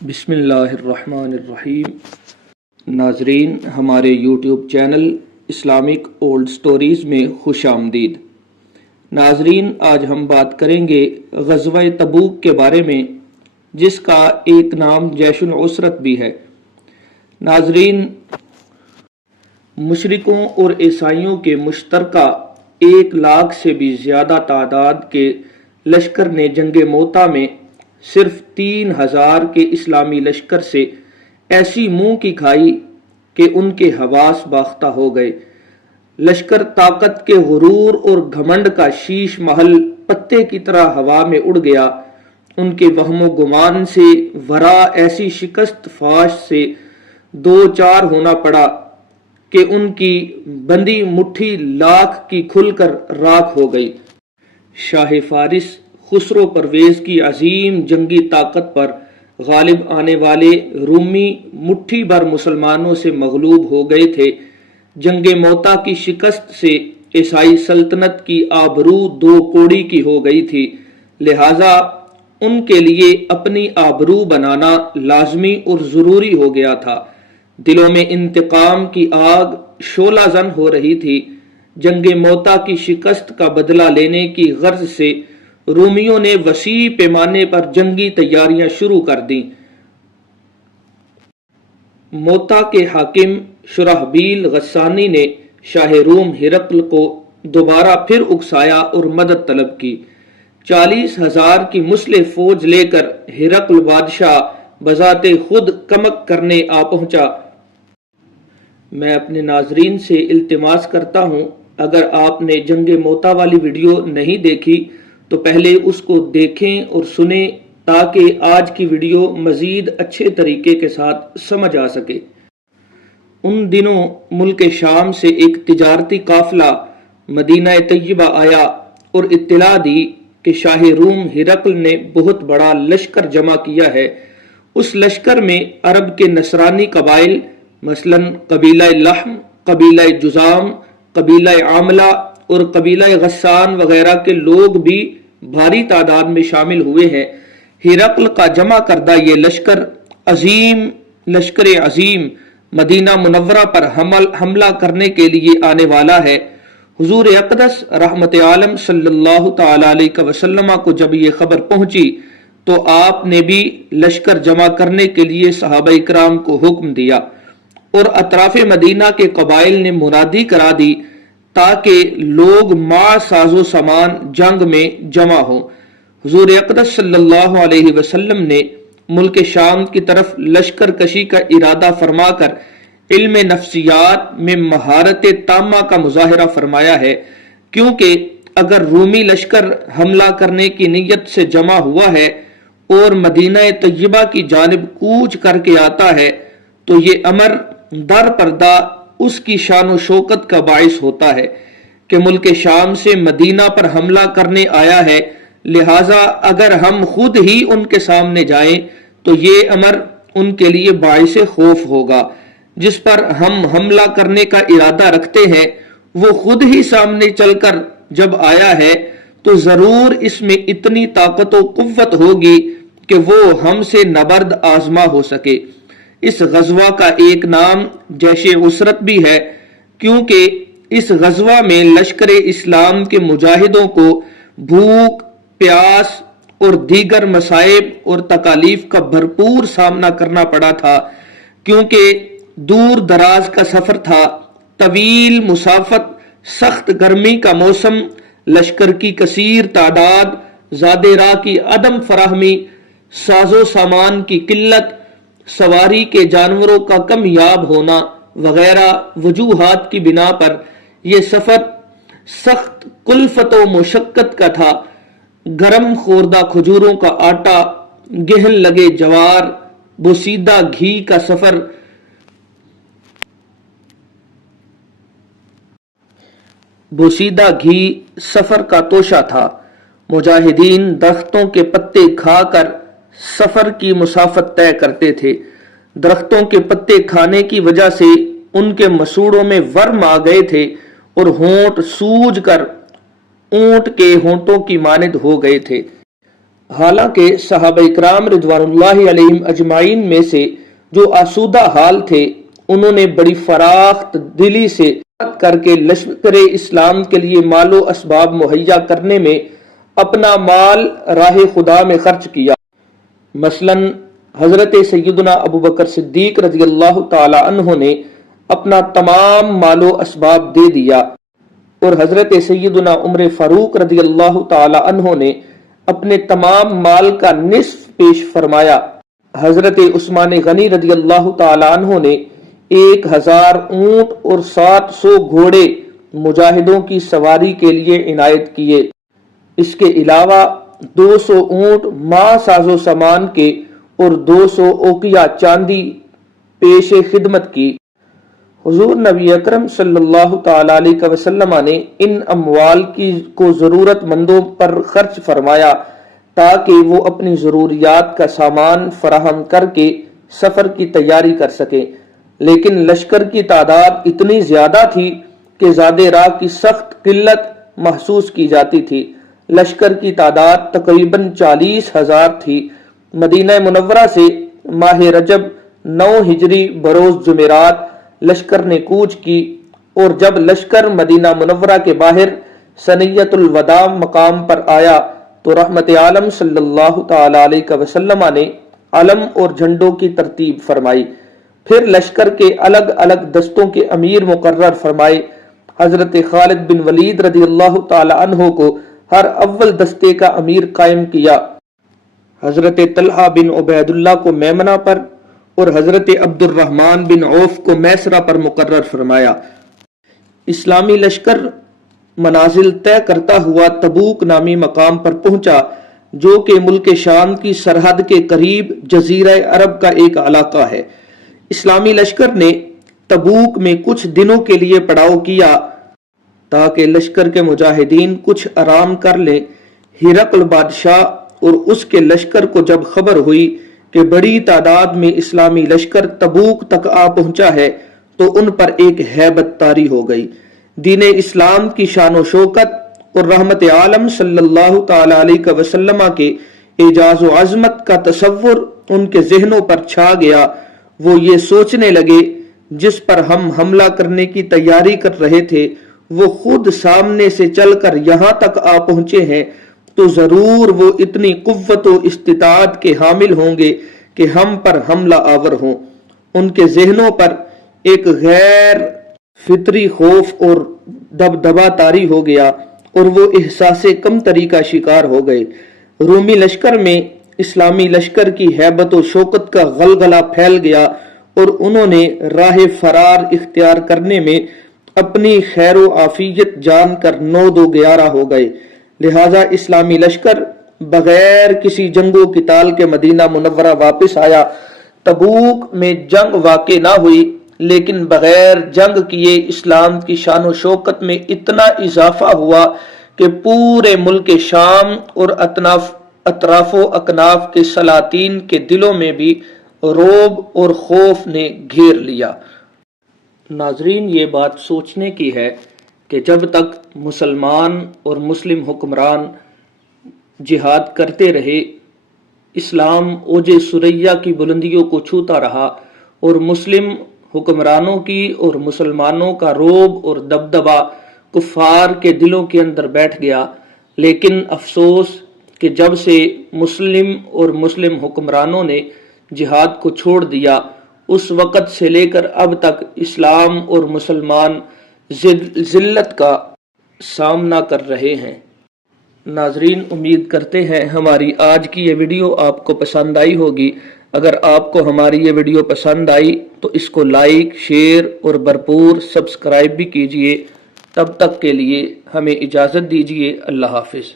بسم اللہ الرحمن الرحیم۔ ناظرین، ہمارے YouTube channel Islamic old stories میں خوش آمدید۔ ناظرین، آج ہم بات کریں گے غزوہ تبوک کے بارے میں، جس کا ایک نام جیش العسرت بھی ہے۔ ناظرین، مشرکوں اور عیسائیوں کے مشترکہ 1,00,000 سے بھی زیادہ تعداد کے لشکر نے جنگ موتا میں صرف 3,000 کے اسلامی لشکر سے ایسی منہ کی کھائی کہ ان کے حواس باختہ ہو گئے۔ لشکر طاقت کے غرور اور گھمنڈ کا شیش محل پتے کی طرح ہوا میں اڑ گیا۔ ان کے وہم و گمان سے ورا ایسی شکست فاش سے دو چار ہونا پڑا کہ ان کی بندی مٹھی لاکھ کی کھل کر راکھ ہو گئی۔ شاہ فارس خسرو پرویز کی عظیم جنگی طاقت پر غالب آنے والے رومی مٹھی بھر مسلمانوں سے مغلوب ہو گئے تھے۔ جنگ موتا کی شکست سے عیسائی سلطنت کی آبرو دو کوڑی کی ہو گئی تھی، لہذا ان کے لیے اپنی آبرو بنانا لازمی اور ضروری ہو گیا تھا۔ دلوں میں انتقام کی آگ شعلہ زن ہو رہی تھی۔ جنگ موتا کی شکست کا بدلہ لینے کی غرض سے رومیوں نے وسیع پیمانے پر جنگی تیاریاں شروع کر دیں۔ موتا کے حاکم شرحبیل غسانی نے شاہ روم ہرقل کو دوبارہ پھر اکسایا اور مدد طلب کی۔ 40,000 کی مسلح فوج لے کر ہرقل بادشاہ بذات خود کمک کرنے آ پہنچا۔ میں اپنے ناظرین سے التماس کرتا ہوں، اگر آپ نے جنگ موتا والی ویڈیو نہیں دیکھی تو پہلے اس کو دیکھیں اور سنیں تاکہ آج کی ویڈیو مزید اچھے طریقے کے ساتھ سمجھ آ سکے۔ ان دنوں ملک شام سے ایک تجارتی قافلہ مدینہ طیبہ آیا اور اطلاع دی کہ شاہ روم ہرقل نے بہت بڑا لشکر جمع کیا ہے۔ اس لشکر میں عرب کے نصرانی قبائل مثلا قبیلہ لحم، قبیلہ جذام، قبیلہ عاملہ اور قبیلہ غسان وغیرہ کے لوگ بھی بھاری تعداد میں شامل ہوئے ہیں۔ ہرقل کا جمع کردہ یہ لشکر عظیم مدینہ منورہ پر حملہ کرنے کے لیے آنے والا ہے۔ حضور اقدس رحمت عالم صلی اللہ تعالی علیہ وسلم کو جب یہ خبر پہنچی تو آپ نے بھی لشکر جمع کرنے کے لیے صحابہ اکرام کو حکم دیا اور اطراف مدینہ کے قبائل نے منادی کرا دی تاکہ لوگ مع ساز و سامان جنگ میں جمع ہوں۔ حضور اقدس صلی اللہ علیہ وسلم نے ملک شام کی طرف لشکر کشی کا ارادہ فرما کر علم نفسیات میں مہارت تامہ کا مظاہرہ فرمایا ہے، کیونکہ اگر رومی لشکر حملہ کرنے کی نیت سے جمع ہوا ہے اور مدینہ طیبہ کی جانب کوچ کر کے آتا ہے تو یہ امر در پردہ اس کی شان و شوکت کا باعث ہوتا ہے کہ ملک شام سے مدینہ پر حملہ کرنے آیا ہے، لہٰذا اگر ہم خود ہی ان کے سامنے جائیں تو یہ امر ان کے لیے باعث خوف ہوگا۔ جس پر ہم حملہ کرنے کا ارادہ رکھتے ہیں وہ خود ہی سامنے چل کر جب آیا ہے تو ضرور اس میں اتنی طاقت و قوت ہوگی کہ وہ ہم سے نبرد آزما ہو سکے۔ اس غزوہ کا ایک نام جیش عسرت بھی ہے، کیونکہ اس غزوہ میں لشکر اسلام کے مجاہدوں کو بھوک، پیاس اور دیگر مصائب اور تکالیف کا بھرپور سامنا کرنا پڑا تھا، کیونکہ دور دراز کا سفر تھا، طویل مسافت، سخت گرمی کا موسم، لشکر کی کثیر تعداد، زاد راہ کی عدم فراہمی، ساز و سامان کی قلت، سواری کے جانوروں کا کمیاب ہونا وغیرہ وجوہات کی بنا پر یہ سفر سخت کلفت و مشقت کا تھا۔ گرم خوردہ کھجوروں کا آٹا، گہن لگے جوار، بوسیدہ گھی کا سفر، بوسیدہ گھی سفر کا توشہ تھا۔ مجاہدین درختوں کے پتے کھا کر سفر کی مسافت طے کرتے تھے۔ درختوں کے پتے کھانے کی وجہ سے ان کے مسوڑوں میں ورم آ گئے تھے اور ہونٹ سوج کر اونٹ کے ہونٹوں کی مانند ہو گئے تھے۔ حالانکہ صحابہ اکرام رضوانullah علیہم اجمعین میں سے جو آسودہ حال تھے انہوں نے بڑی فراخت دلی سے کر کے لشکر اسلام کے لیے مال و اسباب مہیا کرنے میں اپنا مال راہ خدا میں خرچ کیا۔ مثلا حضرت سیدنا ابو بکر صدیق رضی اللہ تعالی عنہ نے اپنا تمام مال و اسباب دے دیا، اور حضرت سیدنا عمر فاروق رضی اللہ تعالی عنہ نے اپنے تمام مال کا نصف پیش فرمایا۔ حضرت عثمان غنی رضی اللہ تعالی عنہ نے 1000 اونٹ اور 700 گھوڑے مجاہدوں کی سواری کے لیے عنایت کیے۔ اس کے علاوہ 200 اونٹ ماں ساز و سامان کے اور 200 اوقیہ چاندی پیش خدمت کی۔ حضور نبی اکرم صلی اللہ تعالی علیہ وسلم نے ان اموال کو ضرورت مندوں پر خرچ فرمایا تاکہ وہ اپنی ضروریات کا سامان فراہم کر کے سفر کی تیاری کر سکیں، لیکن لشکر کی تعداد اتنی زیادہ تھی کہ زادِ راہ کی سخت قلت محسوس کی جاتی تھی۔ لشکر کی تعداد تقریباً 40,000 تھی۔ مدینہ منورہ سے ماہ رجب 9 ہجری بروز جمعرات لشکر نے کوچ کی، اور جب لشکر مدینہ منورہ کے باہر ثنیۃ الوداع مقام پر آیا تو رحمت عالم صلی اللہ تعالی علیہ وسلم نے علم اور جھنڈوں کی ترتیب فرمائی، پھر لشکر کے الگ الگ دستوں کے امیر مقرر فرمائے۔ حضرت خالد بن ولید رضی اللہ تعالی عنہ کو ہر اول دستے کا امیر قائم کیا، حضرت طلحہ بن عبید اللہ کو میمنہ پر اور حضرت عبد الرحمن بن عوف کو میسرہ پر مقرر فرمایا۔ اسلامی لشکر منازل طے کرتا ہوا تبوک نامی مقام پر پہنچا، جو کہ ملک شام کی سرحد کے قریب جزیرہ عرب کا ایک علاقہ ہے۔ اسلامی لشکر نے تبوک میں کچھ دنوں کے لیے پڑاؤ کیا تاکہ لشکر کے مجاہدین کچھ آرام کر لیں۔ ہرقل بادشاہ اور اس کے لشکر کو جب خبر ہوئی کہ بڑی تعداد میں اسلامی لشکر تبوک تک آ پہنچا ہے تو ان پر ایک ہیبت طاری ہو گئی۔ دین اسلام کی شان و شوکت اور رحمت عالم صلی اللہ تعالی علیہ وسلم کے اعجاز و عظمت کا تصور ان کے ذہنوں پر چھا گیا۔ وہ یہ سوچنے لگے جس پر ہم حملہ کرنے کی تیاری کر رہے تھے وہ خود سامنے سے چل کر یہاں تک آ پہنچے ہیں تو ضرور وہ اتنی قوت و استطاعت کے حامل ہوں گے کہ ہم پر حملہ آور ہوں۔ ان کے ذہنوں پر ایک غیر فطری خوف اور دبدبا طاری ہو گیا اور وہ احساس کمتری کا شکار ہو گئے۔ رومی لشکر میں اسلامی لشکر کی ہیبت و شوکت کا غلغلہ پھیل گیا اور انہوں نے راہ فرار اختیار کرنے میں اپنی خیر و عافیت جان کر 9-2-11 ہو گئے۔ لہذا اسلامی لشکر بغیر کسی جنگ و قتال کے مدینہ منورہ واپس آیا۔ تبوک میں جنگ واقع نہ ہوئی، لیکن بغیر جنگ کیے اسلام کی شان و شوکت میں اتنا اضافہ ہوا کہ پورے ملک شام اور اطراف و اکناف کے سلاطین کے دلوں میں بھی رعب اور خوف نے گھیر لیا۔ ناظرین، یہ بات سوچنے کی ہے کہ جب تک مسلمان اور مسلم حکمران جہاد کرتے رہے، اسلام اوج ثریا کی بلندیوں کو چھوتا رہا اور مسلم حکمرانوں کی اور مسلمانوں کا رعب اور دبدبا کفار کے دلوں کے اندر بیٹھ گیا۔ لیکن افسوس کہ جب سے مسلم اور مسلم حکمرانوں نے جہاد کو چھوڑ دیا، اس وقت سے لے کر اب تک اسلام اور مسلمان ذلت کا سامنا کر رہے ہیں۔ ناظرین، امید کرتے ہیں ہماری آج کی یہ ویڈیو آپ کو پسند آئی ہوگی۔ اگر آپ کو ہماری یہ ویڈیو پسند آئی تو اس کو لائک، شیئر اور بھرپور سبسکرائب بھی کیجیے۔ تب تک کے لیے ہمیں اجازت دیجیے۔ اللہ حافظ۔